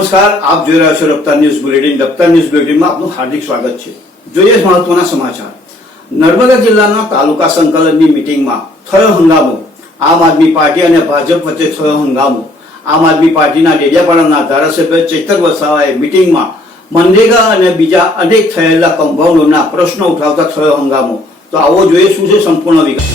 નમસ્કાર, આપ જોઈ રહ્યા છો રફતાર ન્યૂઝ બુલેટિન. રફતાર ન્યૂઝ બુલેટિનમાં આપનું હાર્દિક સ્વાગત છે. જોઈએ મહત્વના સમાચાર. નર્મદા જિલ્લાના તાલુકા સંકલનની મીટિંગમાં થયો હંગામો. આમ આદમી પાર્ટી અને ભાજપ વચ્ચે થયો હંગામો. આમ આદમી પાર્ટીના ડેડિયાપાડાના ધારાસભ્ય ચૈતર વસાવાએ મીટિંગમાં મનરેગા અને બીજા અનેક થયેલા કૌભાંડોના પ્રશ્નો ઉઠાવતા થયો હંગામો. તો આવો જોઈએ શું છે સંપૂર્ણ વિગત.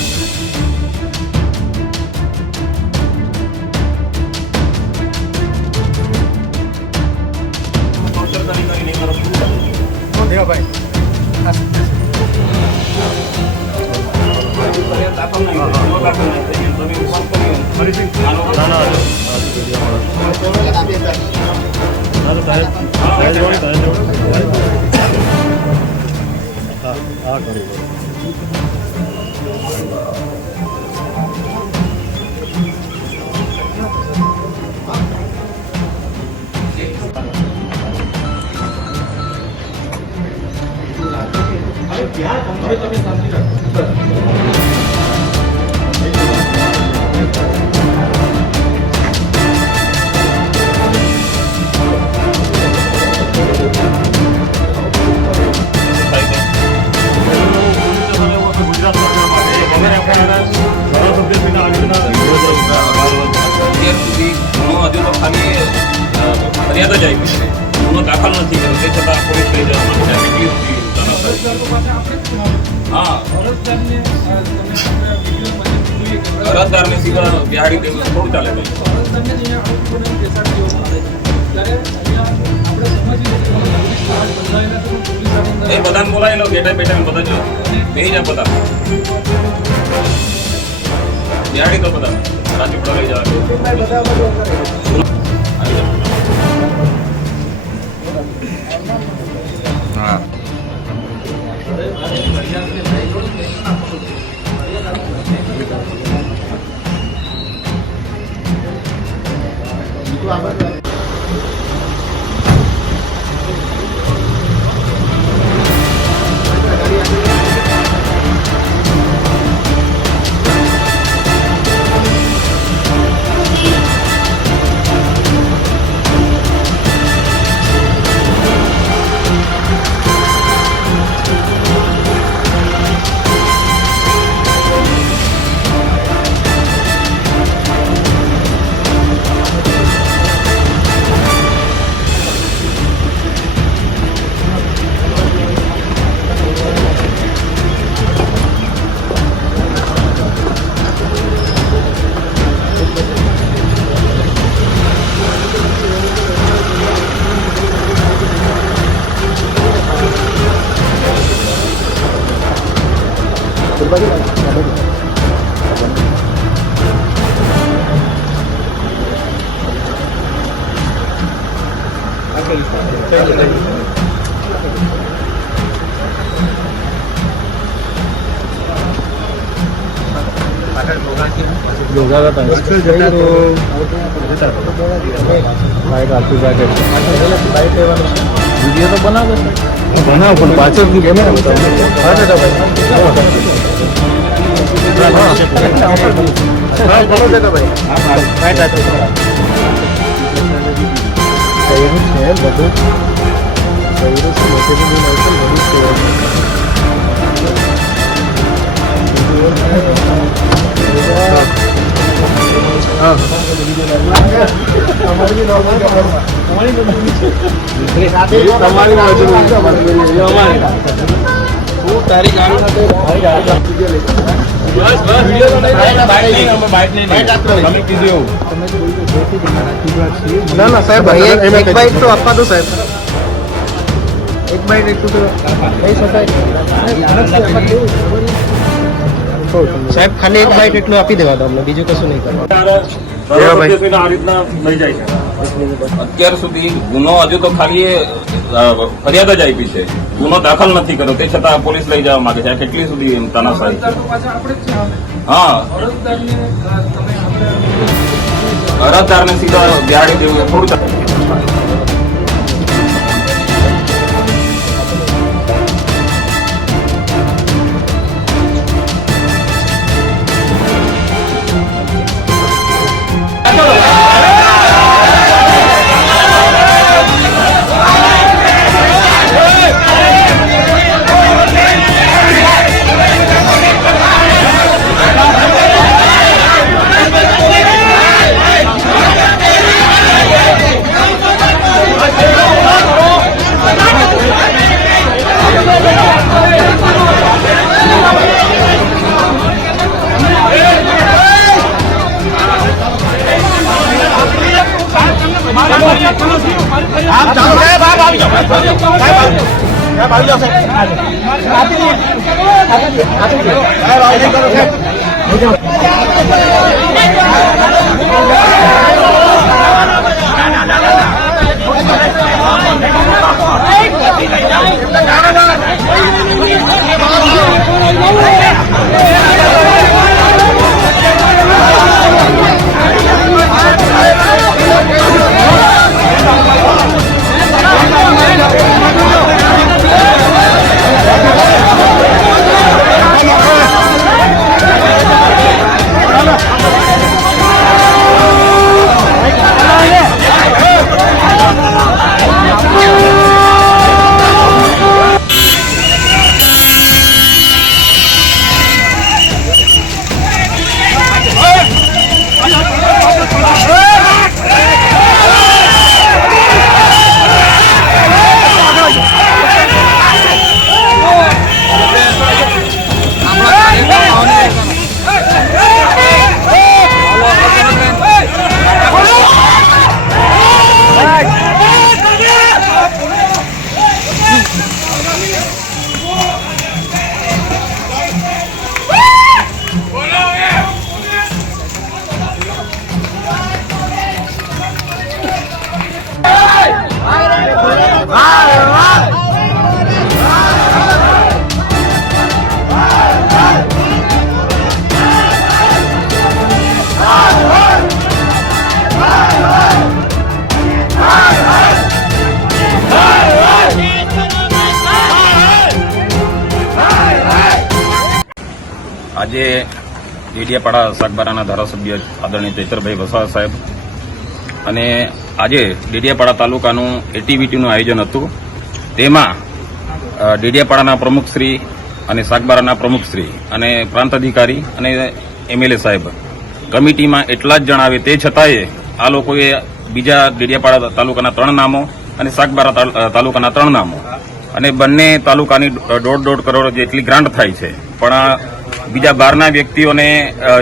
ફરિયાદ જ આવી છે, ગુનો દાખલ નથી કર્યો તે છતાં પોલીસ લઈ જવા માટે કેટલી અરજદારને સીધા બિહાડી દેવું થોડું ચાલે એ બધાને બોલાવી લો, બેઠા બેઠા બધા જો બેસી જાય, બધા બિહાડી તો બધા રાજપીપળા લઈ જવા. હા વિડીયો તો બનાવો પણ પાછળ ના ના સાહેબ, એક બાઈટ તો આપવા દો સાહેબ. એક બાઈટ એટલું તો કહી શકાય સાહેબ. ખાલી એક બાઈટ એટલું આપી દેવા દો અમને, બીજું કશું નહીં કરવાનું. અત્યાર સુધી ગુનો હજુ તો ખાલી ફરિયાદ જ આપી છે, ગુનો દાખલ નથી કર્યો તે છતાં પોલીસ લઈ જવા માંગે છે. કેટલી સુધી તાનાશાહી છે? હા, અરજદારને સીધા બિહાડી દેવું થોડું ચાલે. આજે ડેડિયાપાડા સાગબારાના ધારાસભ્ય આદરણીય ચૈતરભાઈ વસાવા સાહેબ અને આજે ડેડિયાપાડા તાલુકાનું એક્ટિવિટીનું આયોજન હતું. તેમાં ડેડિયાપાડાના પ્રમુખશ્રી અને સાગબારાના પ્રમુખશ્રી અને પ્રાંત અધિકારી અને એમએલએ સાહેબ કમિટીમાં એટલા જ જણાવે તે છતાંય આ લોકોએ બીજા ડેડિયાપાડા તાલુકાના 3 નામો અને સાગબારા તાલુકાના 3 નામો અને બંને તાલુકાની 1.5 કરોડ જેટલી ગ્રાન્ટ થાય છે. પણ બીજા બહારના વ્યક્તિઓને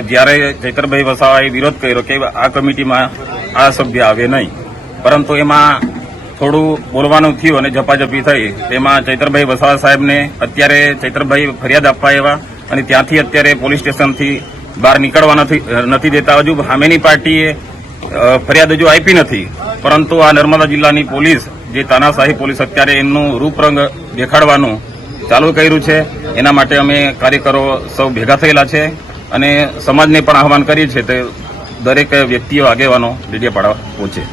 જ્યારે ચૈતરભાઈ વસાવાએ વિરોધ કર્યો કે આ કમિટીમાં આ સભ્ય આવે નહીં, પરંતુ એમાં થોડું બોલવાનું થયું અને ઝપાઝપી થઈ. તેમાં ચૈતરભાઈ વસાવા સાહેબને અત્યારે ચૈતરભાઈ ફરિયાદ આપવા આવ્યા અને ત્યાંથી અત્યારે પોલીસ સ્ટેશનથી બહાર નીકળવા નથી દેતા. હજુ સામેની પાર્ટીએ ફરિયાદ હજુ આપી નથી, પરંતુ આ નર્મદા જિલ્લાની પોલીસ જે તાનાશાહી પોલીસ અત્યારે એમનું રૂપરંગ દેખાડવાનું ચાલુ કર્યું છે. એના માટે અમે કાર્યકરો સૌ ભેગા થયેલા છે અને સમાજને પણ આહવાન કરીએ છીએ કે દરેક વ્યક્તિઓ આગેવાનો ડેડિયાપાડા પહોંચે.